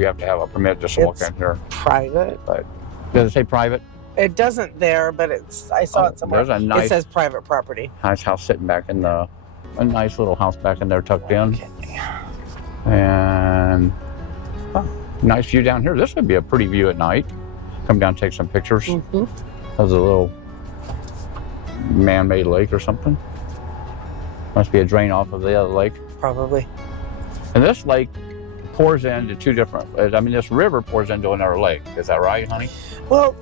you have to have a permit just to walk in here. Private. But does it say private? It doesn't there, but I saw it somewhere. There's a nice, it says private property. Nice house sitting back in a nice little house back in there tucked in. Okay. And nice view down here. This would be a pretty view at night. Come down, take some pictures. Mm-hmm. There's a little man-made lake or something. Must be a drain off of the other lake. Probably. And this lake pours into two different, this river pours into another lake. Is that right, honey? Well,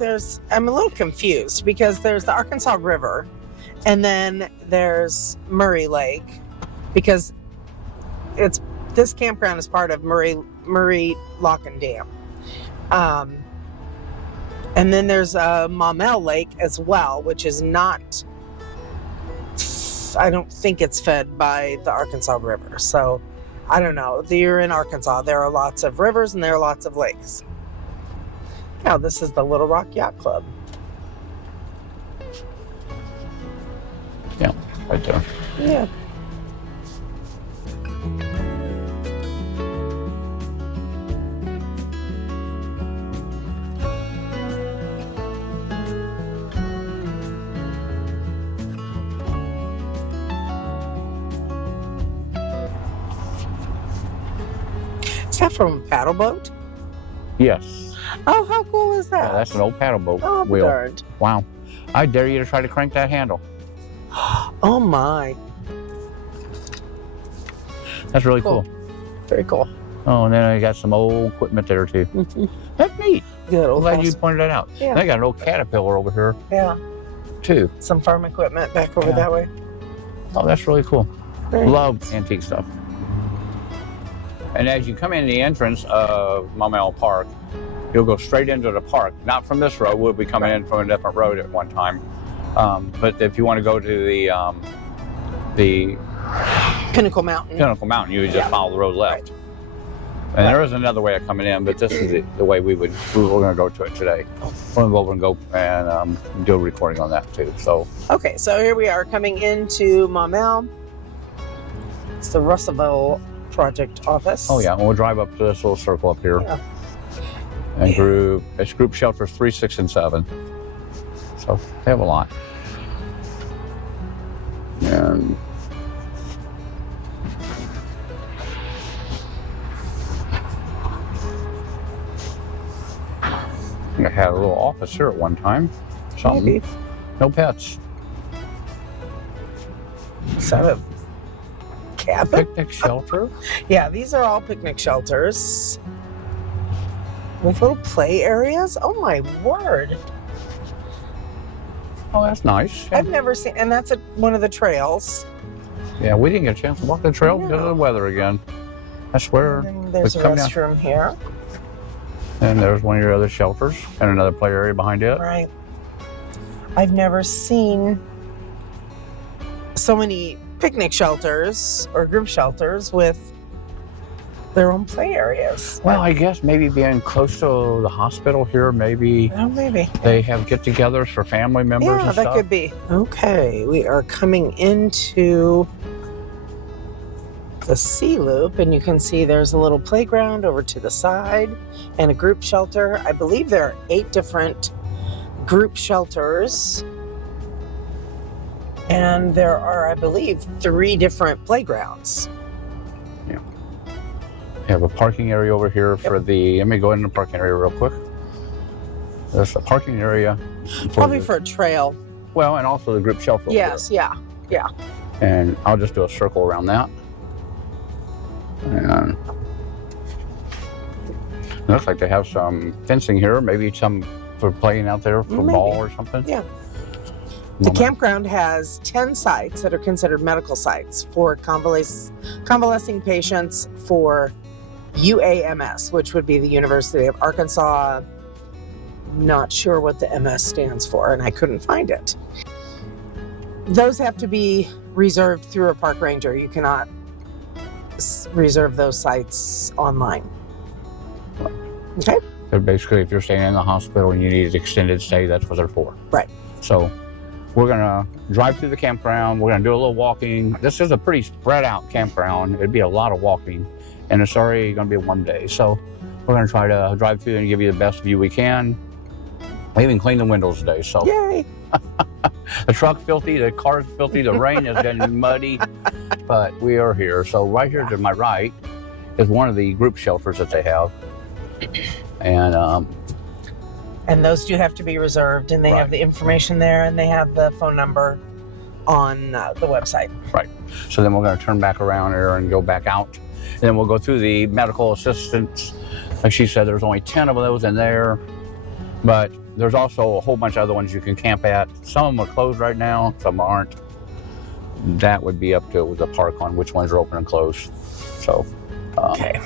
I'm a little confused because there's the Arkansas River and then there's Murray Lake because this campground is part of Murray Lock and Dam. And then there's Maumelle Lake as well, which is not, I don't think it's fed by the Arkansas River. So I don't know. You're in Arkansas. There are lots of rivers and there are lots of lakes. Now, this is the Little Rock Yacht Club. Yeah, right there. Yeah. Is that from a paddle boat? Yes. Oh, how cool is that? Yeah, that's an old paddle boat Oh, wheel. darned. Wow. I dare you to try to crank that handle. Oh, my. That's really cool. Very cool. Oh, and then I got some old equipment there too. Mm-hmm. That's neat. Good I'm old glad you house. pointed that out. Yeah. And I got an old Caterpillar over here Yeah. too. Some farm equipment back over Yeah. that way. Oh, that's really cool. Very Love nice. antique stuff. And as you come in the entrance of Maumelle Park, you'll go straight into the park. Not from this road. We'll be coming in from a different road at one time. But if you want to go to the Pinnacle Mountain. Pinnacle Mountain, you would just follow the road left. And there is another way of coming in, but this is the way we were going to go to it today. We're going to go and do a recording on that too. So Okay, so here we are coming into Maumelle. It's the Russellville Project office. oh yeah, and we'll drive up to this little circle up here. Yeah. And it's group shelters 3, 6, and 7. So they have a lot. And I had a little office here at one time. Something. Maybe. No pets. Is that a cabin? Picnic shelter. Yeah, these are all picnic shelters. With little play areas. Oh my word. Oh, that's nice. I've never seen, and that's one of the trails. Yeah, we didn't get a chance to walk the trail because of the weather again. I swear. And then there's a come down. restroom here. And there's one of your other shelters and another play area behind it. Right. I've never seen so many picnic shelters or group shelters with their own play areas. Well, I guess maybe being close to the hospital here, maybe Oh, maybe. they have get-togethers for family members Yeah, and that stuff. could be. Okay, we are coming into the sea loop, and you can see there's a little playground over to the side and a group shelter. I believe there are 8 different group shelters, and there are, I believe, 3 different playgrounds. You have a parking area over here for let me go in the parking area real quick. There's a parking area. Probably for a trail. Well, and also the group shelter. over Yes, yeah. there. And I'll just do a circle around that. And it looks like they have some fencing here, maybe some for playing out there for Maybe. ball or something. Yeah. The campground has 10 sites that are considered medical sites for convalescing patients for UAMS, which would be the University of Arkansas. Not sure what the MS stands for, and I couldn't find it. Those have to be reserved through a park ranger. You cannot reserve those sites online. Okay? So basically, if you're staying in the hospital and you need an extended stay, that's what they're for. Right. So we're gonna drive through the campground. We're gonna do a little walking. This is a pretty spread out campground. It'd be a lot of walking, and it's already gonna be a warm day. So We're going to try to drive through and give you the best view we can. We even cleaned the windows today, so. Yay! The truck's filthy, the car's filthy, the rain has been muddy, but we are here. So right here to my right is one of the group shelters that they have. And those do have to be reserved, and they have the information there, and they have the phone number on the website. Right. So then we're going to turn back around here and go back out. And then we'll go through the medical assistance. Like she said, there's only 10 of those in there, but there's also a whole bunch of other ones you can camp at. Some of them are closed right now, some aren't. That would be up to the park on which ones are open and closed. So, okay.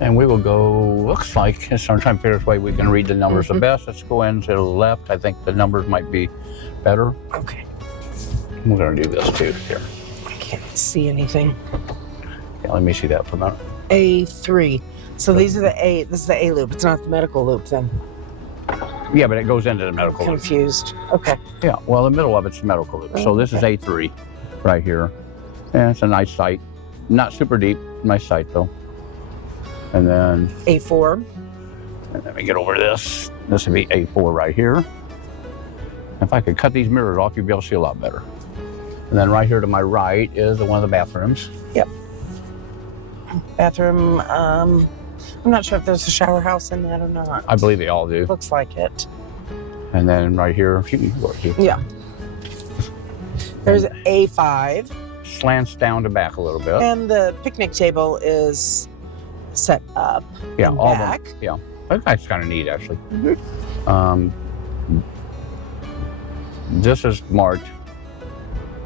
And we will go, looks like, so I'm trying to figure out a way we can read the numbers the best. Let's go in to the left. I think the numbers might be better. Okay. We're going to do this too here. I can't see anything. Yeah, let me see that for a minute. A3. So these are this is the A loop. It's not the medical loop then. Yeah, but it goes into the medical loop. Confused. Okay. Yeah, well, the middle of it's the medical loop. So this is A3 right here. And it's a nice site. Not super deep, nice site though. And then A4. And let me get over this. This would be A4 right here. If I could cut these mirrors off, you'd be able to see a lot better. And then right here to my right is one of the bathrooms. Yep. Bathroom, I'm not sure if there's a shower house in that or not. I believe they all do. Looks like it. And then right here, yeah. There's A5. Slants down to back a little bit. And the picnic table is set up. Yeah, all back. of them. Yeah, that's kind of neat actually. This is marked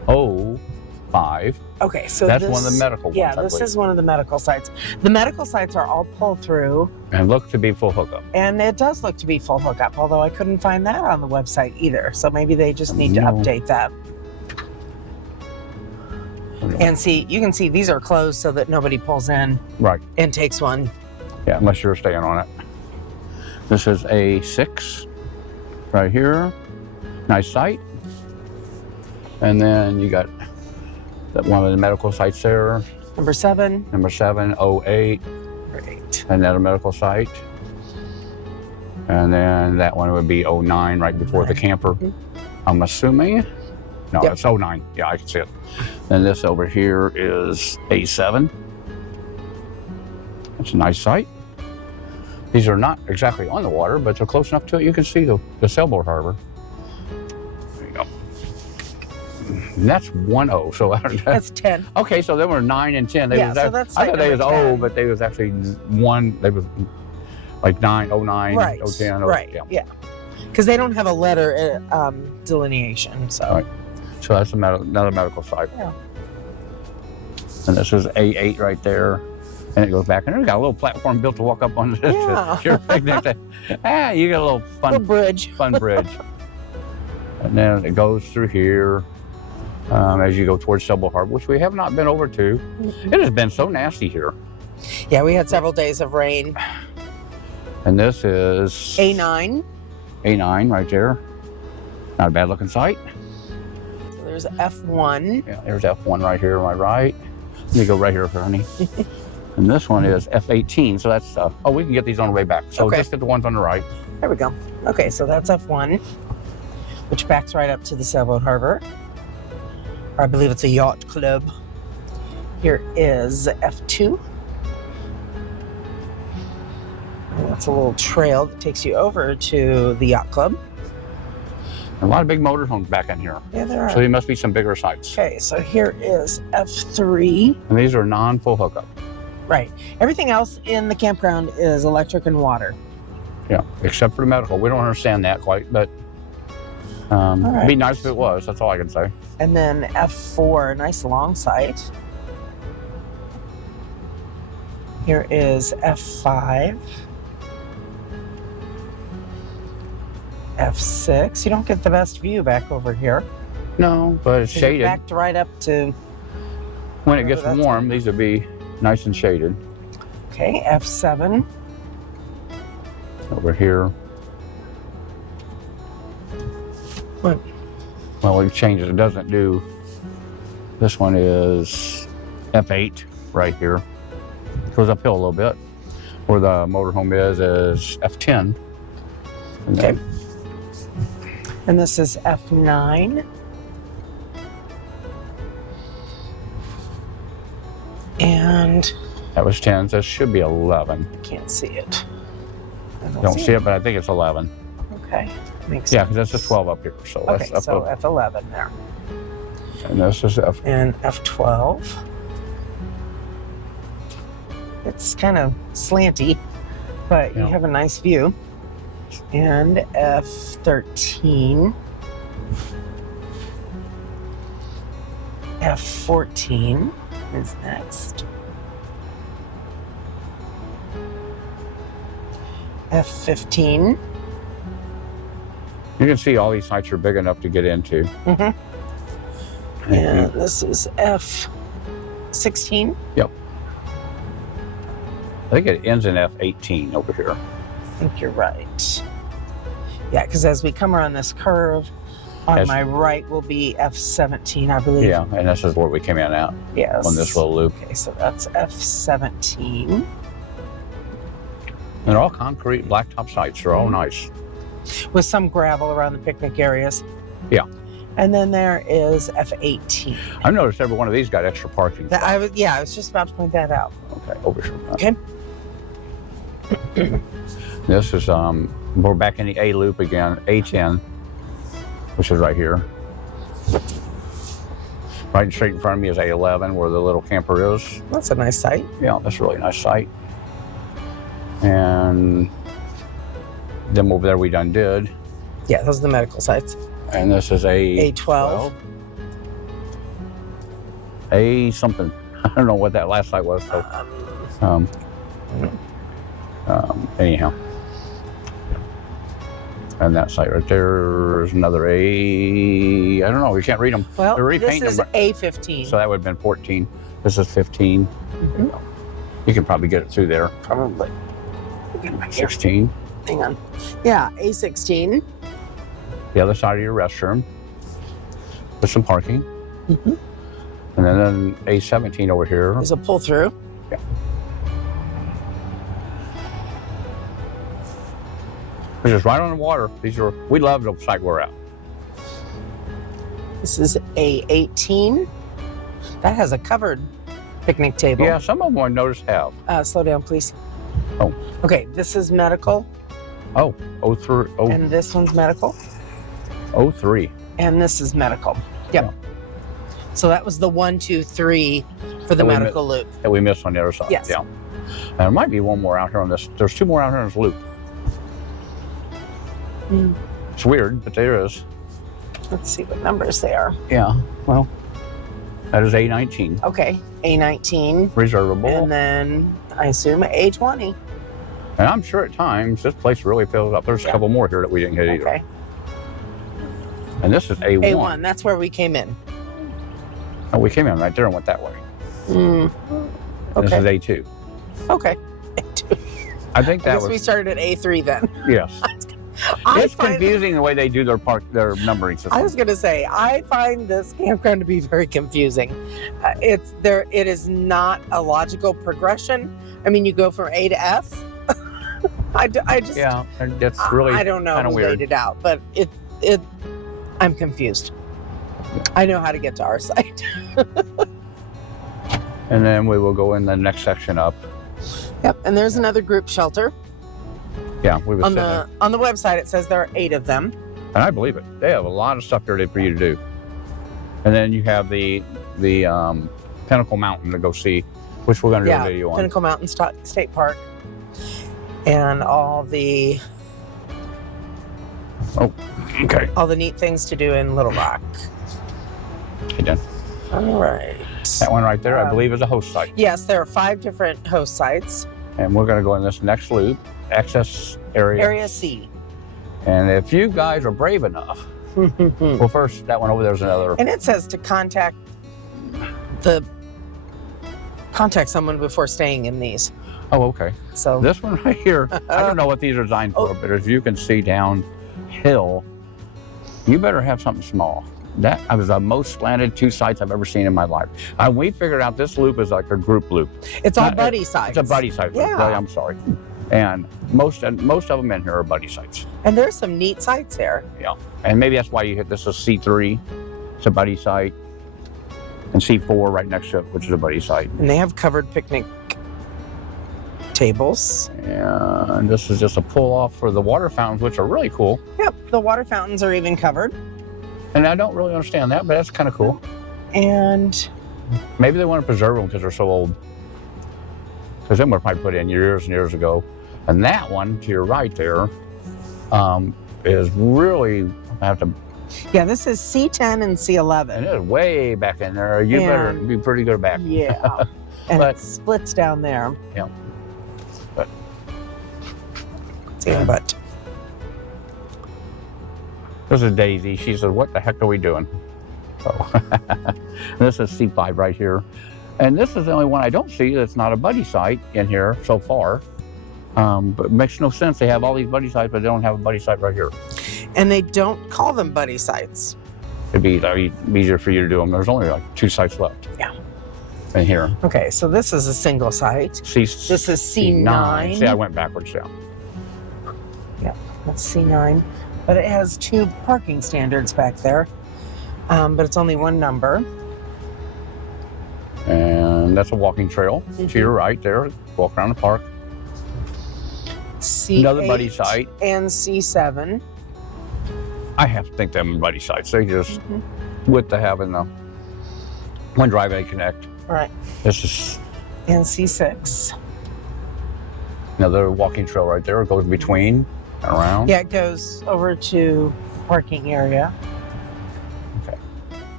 05. Okay, so that's one of the medical ones. Yeah, this is one of the medical sites. The medical sites are all pull through. And look to be full hookup. And it does look to be full hookup, although I couldn't find that on the website either. So maybe they just need to update that. And see, you can see these are closed so that nobody pulls in and takes one. Yeah, unless you're staying on it. This is A6 right here. Nice site. And then you got one of the medical sites there. Number 7. Number 7, 08. Great. Another medical site. And then that one would be 09, right before the camper. I'm assuming. No, it's 09. Yeah, I can see it. And this over here is A7. It's a nice site. These are not exactly on the water, but they're close enough to it. You can see the sailboat harbor. There you go. And that's 10. So that's 10. Okay, so they were 9 and 10. So that's I thought they was 0, but they was actually 1. They was like 9, 09, right. 010. Right. Yeah. Because they don't have a letter delineation. So. Right. So that's another medical site. Yeah. And this is A8 right there. And it goes back. And we got a little platform built to walk up on this. Yeah. Your picnic. You got a little fun bridge. Fun bridge. And then it goes through here as you go towards Sailboat Harbor, which we have not been over to. It has been so nasty here. Yeah, we had several days of rain. And this is A9. A9 right there. Not a bad looking site. So there's F1. Yeah, there's F1 right here on my right. Let me go right here, honey. And this one is F18. So that's, we can get these on the way back. So just get the ones on the right. There we go. Okay, so that's F1, which backs right up to the Sailboat Harbor. Or I believe it's a yacht club. Here is F2. And that's a little trail that takes you over to the yacht club. A lot of big motorhomes back in here. Yeah, there are. So there must be some bigger sites. Okay, so here is F3. And these are non-full hookup. Right. Everything else in the campground is electric and water. Yeah, except for the medical. We don't understand that quite, but it'd be nice if it was. That's all I can say. And then F4, nice long site. Here is F5. F6. You don't get the best view back over here. No, but it's shaded. Backed right up to... When it gets warm, these will be nice and shaded. Okay, F7. Over here. What? Well, we've changed it. It doesn't do... This one is F8 right here. It goes uphill a little bit. where the motorhome is F10. And Okay. then- And this is F9. And That was 10. This should be 11. I can't see it. I Don't see it, but I think it's 11. Okay. Makes Yeah, sense. because that's a 12 up here. So Okay, that's up so up. F11 there. And this is F. And F12. It's kind of slanty, but you Yeah. have a nice view. And F13. F14 is next. F15. You can see all these sites are big enough to get into. Mm-hmm. And this is F16. Yep. I think it ends in F18 over here. I think you're right. Yeah, because as we come around this curve, on my right will be F17, I believe. Yeah, and this is where we came in at Yes. on this little loop. Okay, so that's F17. And they're all concrete blacktop sites. They're all nice. With some gravel around the picnic areas. Yeah. And then there is F18. I've noticed every one of these got extra parking. I was just about to point that out. Okay, over here. Okay. This is we're back in the A loop again, A10, which is right here. Right straight in front of me is A11, where the little camper is. That's a nice site. Yeah, that's a really nice site. And then over there we done did. Yeah, those are the medical sites. And this is A12. A something. I don't know what that last site was. So, anyhow. And that site right there is another A. I don't know. We can't read them. Well, They're this repainting is them. A15. So that would have been 14. This is 15. Mhm. You can probably get it through there. Probably. Get back here. 16. Hang on. Yeah, A16. The other side of your restroom with some parking. Mhm. And then A17 over here. There's a pull through. Yeah. Which is right on the water. We love the site we're at. This is A18. That has a covered picnic table. Yeah, some of them I noticed have. Slow down, please. Oh. Okay, this is medical, Oh, 03. Oh, and this one's medical, 03. and this is medical. Yep. Yeah. So that was the 1, 2, 3 for the Oh, we medical loop. That we missed on the other side. Yes. Yeah. And there might be one more out here on this. There's two more out here on this loop. Mm. It's weird, but there is. Let's see what numbers they are. Yeah. Well, that is A19. Okay, A19, Reservable. and then I assume A20. And I'm sure at times this place really fills up. There's a Yeah. couple more here that we didn't hit either. Okay, And this is A1. A1. That's where we came in. And we came in right there and went that way. Mm. And This Okay. is A2. Okay. I think I that guess was we started at A3 then. yes. I It's find- confusing the way they do their numbering system. I was going to say, I find this campground to be very confusing. It is not a logical progression. I mean, you go from A to F. I just, Yeah, and that's really I don't know kind of who weird. laid it out, but I'm confused. I know how to get to our site. And then we will go in the next section up. Yep, and there's another group shelter. Yeah, we were On sitting the website, it says there are 8 of them. and I believe it. They have a lot of stuff there for you to do. And then you have the Pinnacle Mountain to go see, which we're going to do Yeah, a video on. Pinnacle Mountain State Park. And all the Okay. neat things to do in Little Rock. Okay, done. All right. That one right there, I believe, is a host site. Yes, there are 5 different host sites. And we're going to go in this next loop, access area. Area C. And if you guys are brave enough, well, first, that one over there is another. And it says to contact someone before staying in these. Oh, okay. So This one right here, I don't know what these are designed for, but as you can see downhill, you better have something small. That was the most slanted 2 sites I've ever seen in my life. We figured out this loop is like a group loop. It's all buddy sites. It's a buddy site loop. Yeah. I'm sorry. And most of them in here are buddy sites. And there's some neat sites here. Yeah. And maybe that's why you hit this is C3. It's a buddy site. And C4 right next to it, which is a buddy site. And they have covered picnic tables. And this is just a pull off for the water fountains, which are really cool. Yep, the water fountains are even covered. And I don't really understand that, but that's kind of cool. And maybe they want to preserve them because they're so old. Because them were probably put in years and years ago. And that one to your right there is really, I have to. Yeah, this is C10 and C11. And it's way back in there. You better be pretty good back. Yeah. And but, it splits down there. Yeah. But. But. This is Daisy. She said, what the heck are we doing? So this is C5 right here. And this is the only one I don't see that's not a buddy site in here so far. But it makes no sense. They have all these buddy sites, but they don't have a buddy site right here. And they don't call them buddy sites. It'd be easier for you to do them. There's only like 2 sites left. Yeah. In here. Okay, so this is a single site. This is C9. See, I went backwards down. Yeah, that's C9. But it has 2 parking standards back there. But it's only 1 number. And that's a walking trail to your right there. Walk around the park. C8 another buddy site. And C7. I have to think them buddy sites. They just, with the having the one driveway connect. Right. This is. And C6. Another walking trail right there. It goes between and around. Yeah, it goes over to parking area. Okay.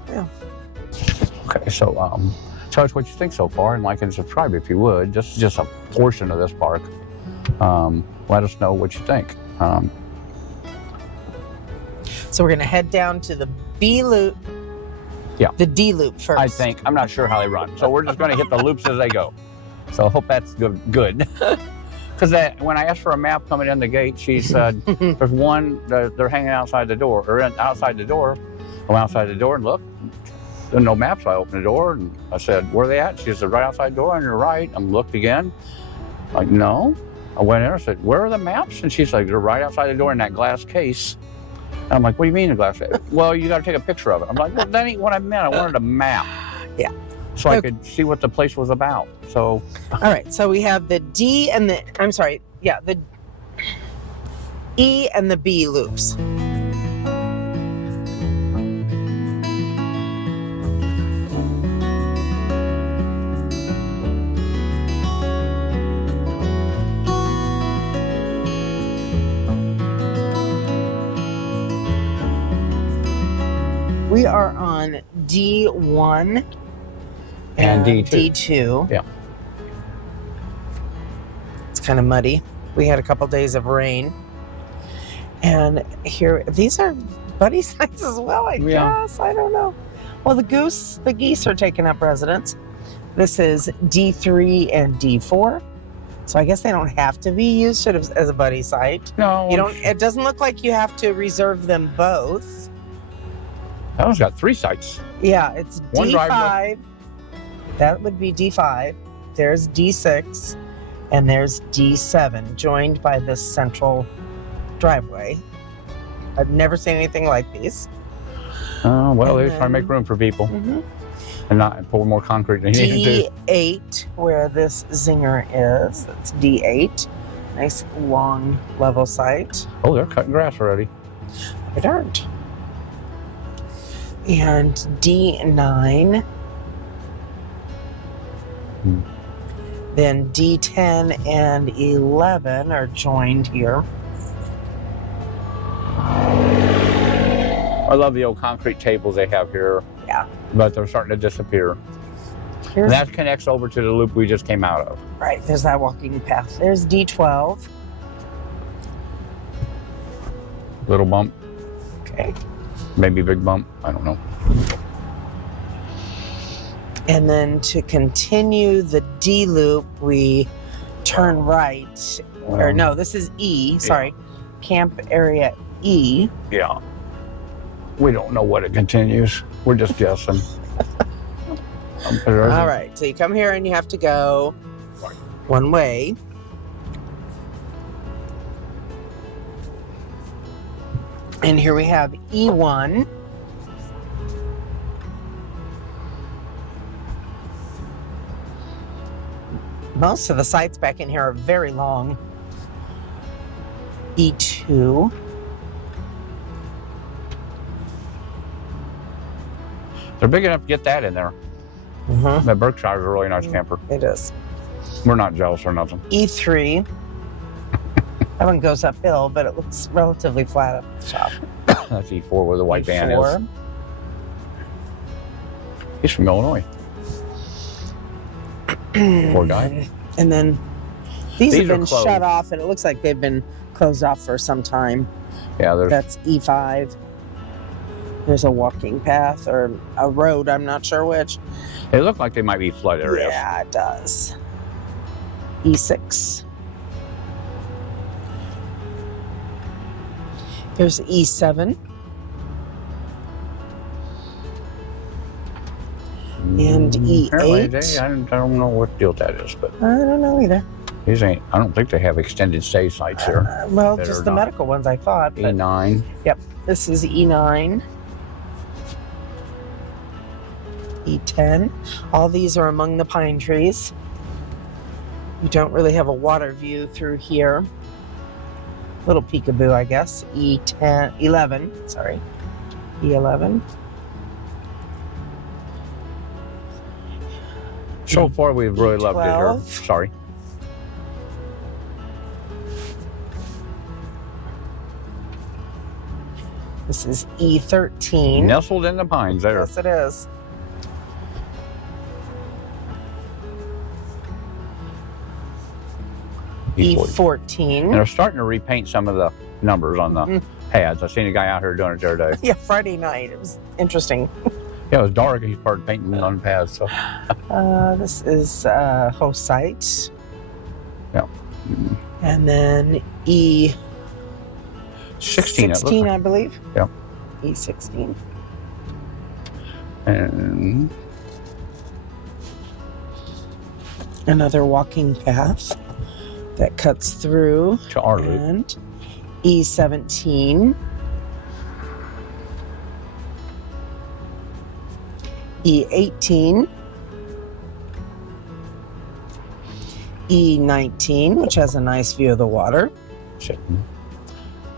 Yeah. Okay, so tell us what you think so far, and like and subscribe if you would. This is just a portion of this park. Let us know what you think. So we're going to head down to the B loop. Yeah. The D loop first. I think. I'm not sure how they run. So we're just going to hit the loops as they go. So I hope that's good. Because when I asked for a map coming in the gate, she said, there's one, they're hanging outside the door, or outside the door. I went outside the door and looked. There's no map, so I opened the door and I said, where are they at? She said, right outside the door on your right. I looked again. Like, no. I went in and said, where are the maps? And she's like, they're right outside the door in that glass case. And I'm like, what do you mean a glass case? Well, you got to take a picture of it. I'm like, well, that ain't what I meant. I wanted a map. Yeah. So I could see what the place was about. So. All right. So we have the D and the, the E and the B loops. We are on D1 and D2. D2. Yeah. It's kind of muddy. We had a couple days of rain. And here, these are buddy sites as well, I guess. I don't know. Well, the geese are taking up residence. This is D3 and D4. So I guess they don't have to be used as a buddy site. No. You don't. It doesn't look like you have to reserve them both. That one's got 3 sites. Yeah, it's One D5. driveway. That would be D5. There's D6, and there's D7, joined by this central driveway. I've never seen anything like these. Well, And they're trying to make room for people and not pour more concrete than you need to. D8, where this zinger is. That's D8. Nice, long, level site. Oh, they're cutting grass already. It aren't. And D9. Then D10 and 11 are joined here. I love the old concrete tables they have here. Yeah. But they're starting to disappear. And that connects over to the loop we just came out of. Right, there's that walking path. There's D12. Little bump. Okay. Maybe big bump. I don't know. And then to continue the D loop, we turn right. Or no, this is E. Sorry. Camp area E. Yeah. We don't know what it continues. We're just guessing. All right, so you come here and you have to go one way. And here we have E1. Most of the sites back in here are very long. E2. They're big enough to get that in there. Mm-hmm. That Berkshire's a really nice camper. It is. We're not jealous or nothing. E3. That one goes uphill, but it looks relatively flat up the top. That's E4 where the white van is. E4. He's from Illinois. Poor guy. And then these have are been closed. shut off, and it looks like they've been closed off for some time. Yeah, That's E5. There's a walking path or a road, I'm not sure which. they look like they might be flood areas. Yeah, it does. E6. There's E7. And Apparently E8. I don't know what deal that is, but I don't know either. these ain't. I don't think they have extended stay sites here. Well, that just are the not. medical ones I thought. But E9. Yep, this is E9. E10. All these are among the pine trees. You don't really have a water view through here. Little peekaboo, I guess. E10, 11, sorry. E11. So far, we've really loved it here. E12. Sorry. This is E13. Nestled in the pines there. Yes, it is. E14. And they're starting to repaint some of the numbers on the pads. I seen a guy out here doing it the other day. Yeah, Friday night. It was interesting. Yeah, it was dark and he started painting on the pads. So This is host site. yeah. And then E16, 16 it looks like. I believe. Yeah. E16. And Another walking path that cuts through. to our loop. And E17. E18. E19, which has a nice view of the water.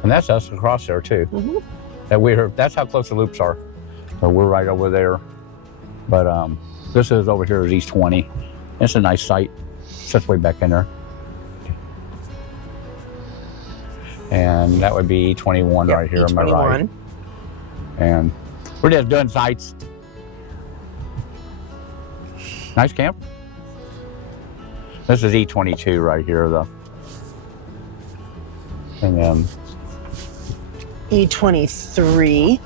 And that's us across there too. Mm-hmm. That's how close the loops are. So we're right over there. But this is over here is East 20. It's a nice site. Sits way back in there. And that would be 21 Yep, right here on my E21. right. And we're just doing sites. Nice camp. This is E22 right here though. And then E23.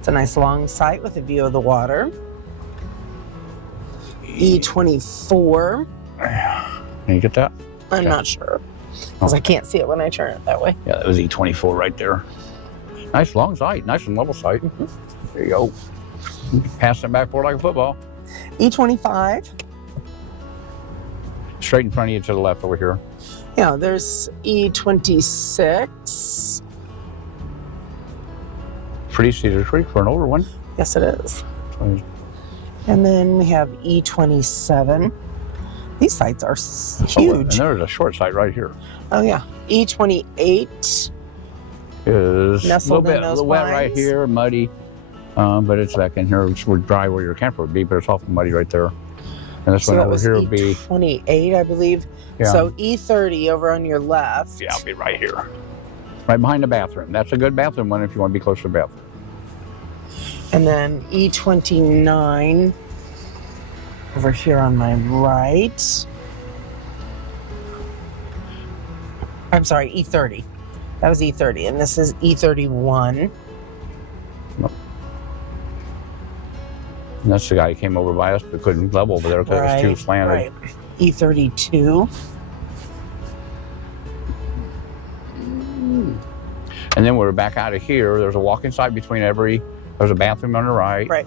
It's a nice long site with a view of the water. E24. can you get that? I'm Okay. not sure because I can't see it when I turn it that way. Yeah, that was E24 right there. Nice long sight, nice and level sight. There you go. Pass it back forward like a football. E25. Straight in front of you to the left over here. Yeah, there's E26. Pretty Cedar Creek for an older one. Yes, it is. And then we have E27. These sites are And huge. there's a short site right here. Oh, yeah. E28. Is Nestled a in those little wet right pines. here, muddy. But it's back in here. It's dry where your camper would be, but it's awful muddy right there. And this So one that over was here would be, E28, I believe. yeah, So E30 over on your left. yeah, it'll be right here. Right behind the bathroom. That's a good bathroom one if you want to be close to the bathroom. And then E29 over here on my right. I'm sorry, E30. That was E30, and this is E31. And that's the guy who came over by us but couldn't level over there because it was too slanted. Right. E32. And then we're back out of here. There's a walking site between there's a bathroom on the right. Right.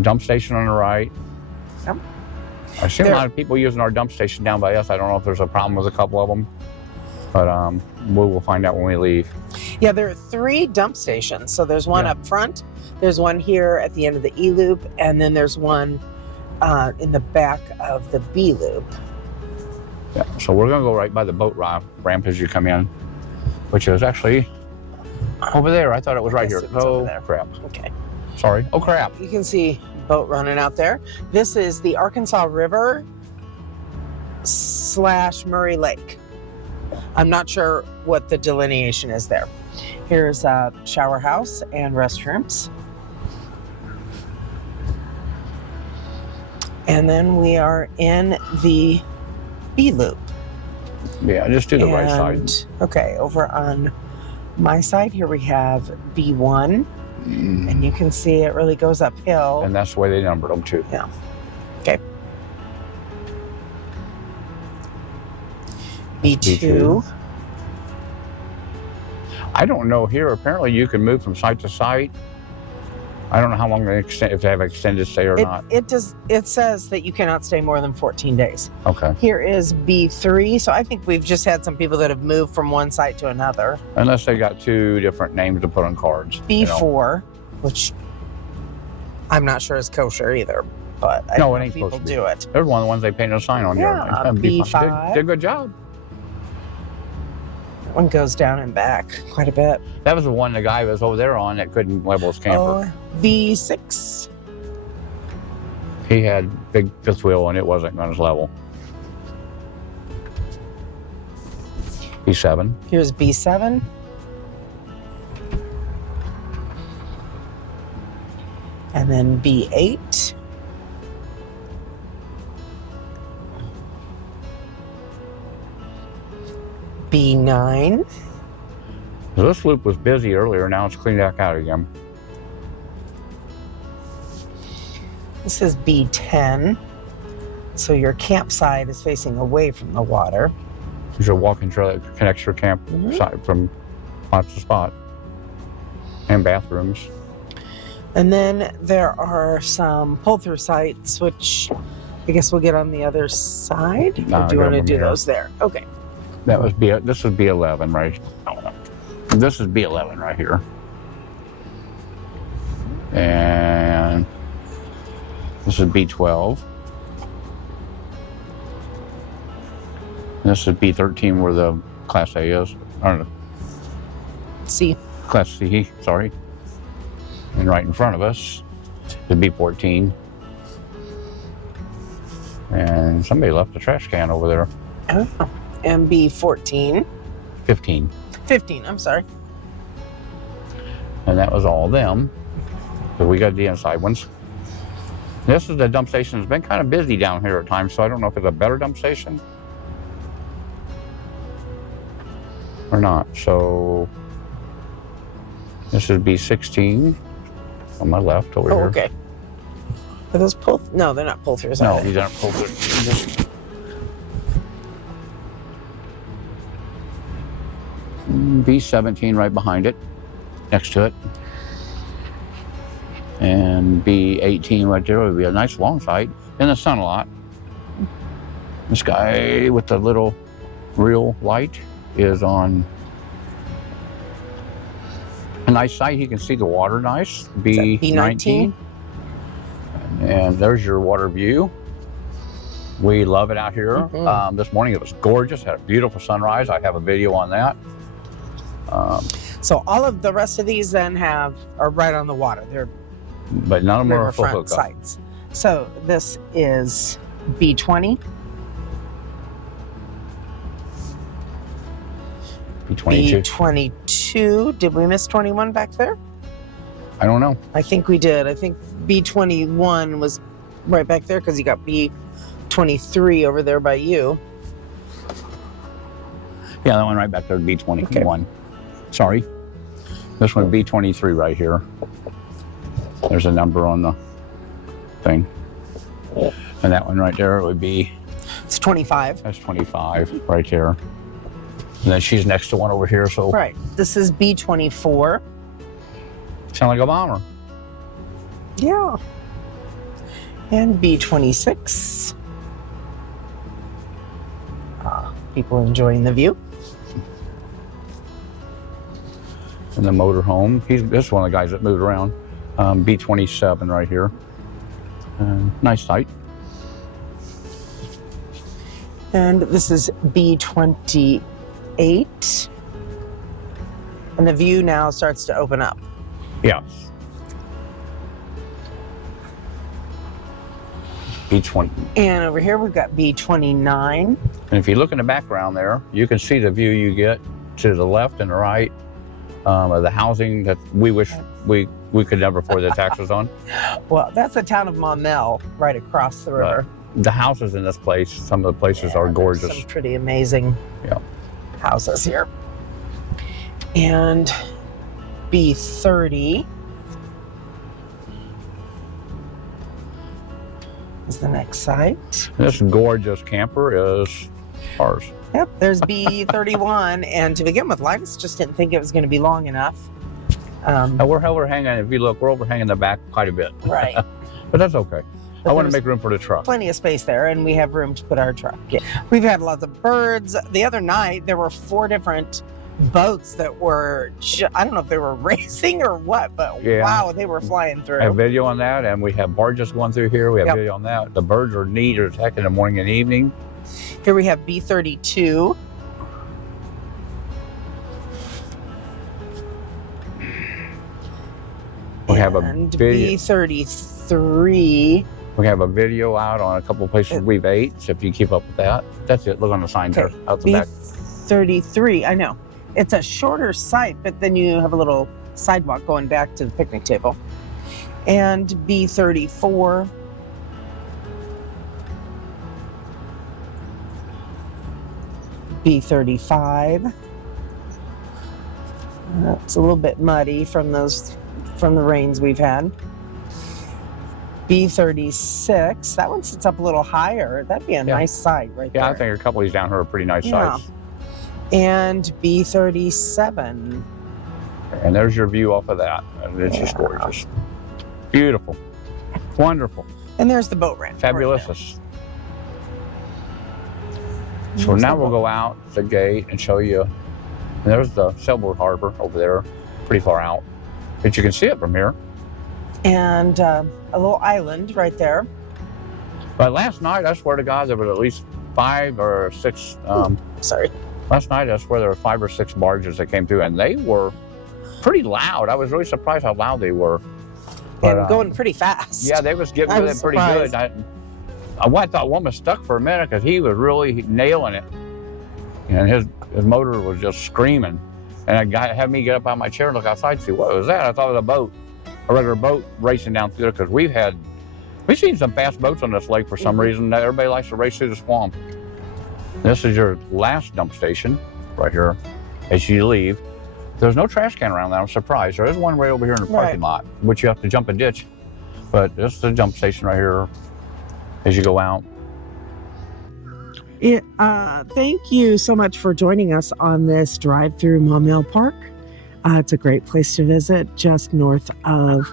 Dump station on the right. Yep. I've seen a lot of people using our dump station down by us. I don't know if there's a problem with a couple of them, but we will find out when we leave. Yeah, there are 3 dump stations. So there's one up front, there's one here at the end of the E loop, and then there's one in the back of the B loop. Yeah, so we're gonna go right by the boat ramp as you come in, which is actually over there. I thought it was right here. Oh crap. Okay. Sorry. Oh crap. You can see boat running out there. This is the Arkansas River / Murray Lake. I'm not sure what the delineation is there. Here's a shower house and restrooms. And then we are in the B loop. Yeah, just do the right side. Okay, over on my side here we have B1. And you can see it really goes uphill. And that's the way they numbered them too. Yeah. Okay. B2. I don't know here. Apparently you can move from site to site. I don't know how long if they have extended stay or not. It says that you cannot stay more than 14 days. Okay. Here is B3. So I think we've just had some people that have moved from one site to another. Unless they got 2 different names to put on cards. B4, which I'm not sure is kosher either, but I No, know it ain't people supposed to be. do it. There's one of the ones they painted a sign on here. Yeah, B5. Did a good job. That one goes down and back quite a bit. That was the one the guy was over there on that couldn't level his camper. B6. He had big fifth wheel and it wasn't going to level. B7. Here's B7. And then B8. B9. This loop was busy earlier. Now it's cleaned back out again. This is B10. So your campsite is facing away from the water. There's a walking trail that connects your camp site from spot to spot. And bathrooms. And then there are some pull-through sites, which I guess we'll get on the other side. No, or do you want to do here. those there? Okay. This was B11, right? This is B11 right here. And this is B12. This is B13 where the Class A is. I don't know. C. Class C, sorry. And right in front of us, the B14. And somebody left the trash can over there. Oh. And B14. 15. 15, I'm sorry. And that was all of them. So we got the inside ones. This is the dump station. It's been kind of busy down here at times, so I don't know if it's a better dump station or not. So this is B16 on my left over here. Okay. Are those pull? No, they're not pull-throughs. No, Are they? these aren't pull through. B17 right behind it, next to it. And B18 right there would be a nice long site in the sun a lot. This guy with the little real light is on a nice site. He can see the water nice. B19. And there's your water view. We love it out here. This morning it was gorgeous, had a beautiful sunrise. I have a video on that. So all of the rest of these then are right on the water. They're but none of them are full riverfront hookup. sites. So this is B20. B22. B22. Did we miss 21 back there? I don't know. I think we did. I think B21 was right back there because you got B23 over there by you. Yeah, that one right back there, B21. Okay. Sorry. This one, B23 right here. There's a number on the thing. And that one right there would be... It's 25. That's 25 right there. And then she's next to one over here, so Right. This is B24. sound like a bomber. Yeah. And B26. People enjoying the view. And the motorhome. This is one of the guys that moved around. B27 right here. Nice site. And this is B28. And the view now starts to open up. Yeah. B20. And over here we've got B29. And if you look in the background there, you can see the view you get to the left and the right of the housing that we wish we could never afford the taxes on. Well, that's the town of Maumelle, right across the river. The houses in this place, some of the places are gorgeous. Some pretty amazing houses here. And B30 is the next site. This gorgeous camper is ours. Yep, there's B31. And to begin with, Linus just didn't think it was going to be long enough. And we're overhanging, if you look, we're overhanging the back quite a bit. Right. But that's okay. But I want to make room for the truck. Plenty of space there, and we have room to put our truck. Yeah. We've had lots of birds. The other night, there were 4 different boats that were, I don't know if they were racing or what, but wow, they were flying through. I have video on that, and we have barges going through here. We have video on that. The birds are neat as heck in the morning and evening. Here we have B32. We have a and video. B33. We have a video out on a couple of places we've ate, so if you keep up with that. That's it. Look on the sign there, out the back. B33, I know. It's a shorter site, but then you have a little sidewalk going back to the picnic table. And B34. B35. It's a little bit muddy from the rains we've had. B36. That one sits up a little higher. That'd be a nice site right there. Yeah, I think a couple of these down here are pretty nice sites. And B37. And there's your view off of that. And it's just gorgeous. Beautiful. Wonderful. And there's the boat ramp. Fabulous. So now we'll go out the gate and show you. And there's the sailboat harbor over there, pretty far out. But you can see it from here. And a little island right there. But last night, I swear to God, there were at least 5 or 6. Last night, I swear there were 5 or 6 barges that came through, and they were pretty loud. I was really surprised how loud they were. But, and going pretty fast. Yeah, they was getting with it pretty good. I thought one was stuck for a minute because he was really nailing it. And his motor was just screaming. And it had me get up out of my chair and look outside and see, what was that? I thought it was a boat, a regular boat racing down through there, because we've seen some fast boats on this lake for some reason. Everybody likes to race through the swamp. This is your last dump station right here as you leave. There's no trash can around that. I'm surprised. There is one right over here in the parking lot, which you have to jump a ditch. But this is the dump station right here as you go out. Thank you so much for joining us on this drive through Maumelle Park. It's a great place to visit, just north of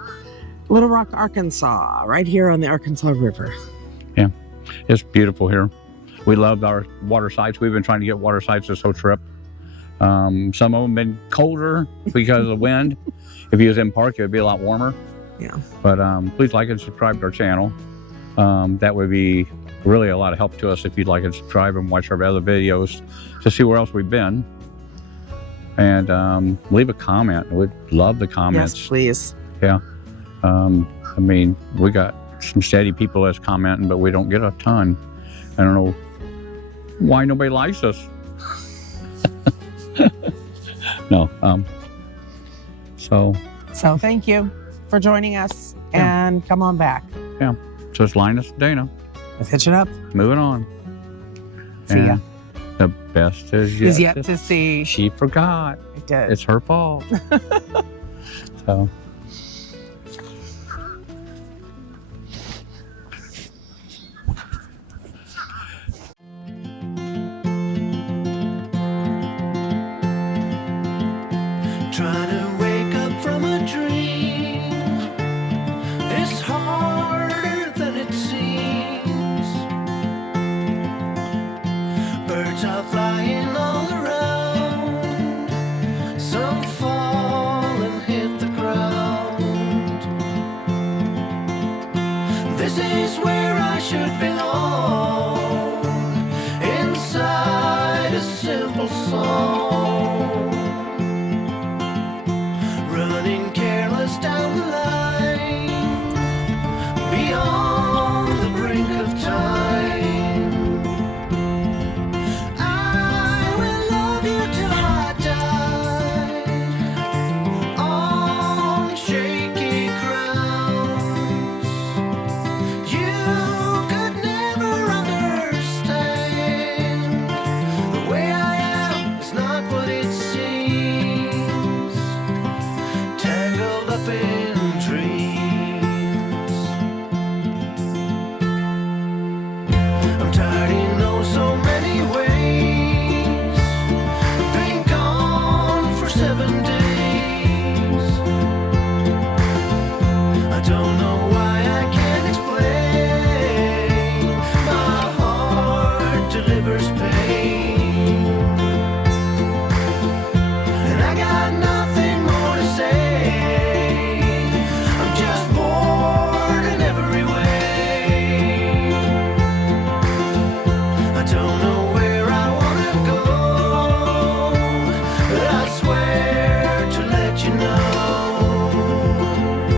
Little Rock, Arkansas, right here on the Arkansas River. Yeah, it's beautiful here. We love our water sites. We've been trying to get water sites this whole trip. Some of them have been colder because of the wind. If you was in park, it would be a lot warmer. Yeah. But please like and subscribe to our channel. That would be really a lot of help to us if you'd like and subscribe and watch our other videos to see where else we've been. And leave a comment. We'd love the comments. Yes, please. Yeah. I mean, we got some steady people that's commenting, but we don't get a ton. I don't know why nobody likes us. No. So thank you for joining us, and come on back. Yeah. So it's Linus and Dana. Let's hitch it up. Moving on. See ya. The best is yet to see. She forgot. I did. It's her fault. So. birds are flying.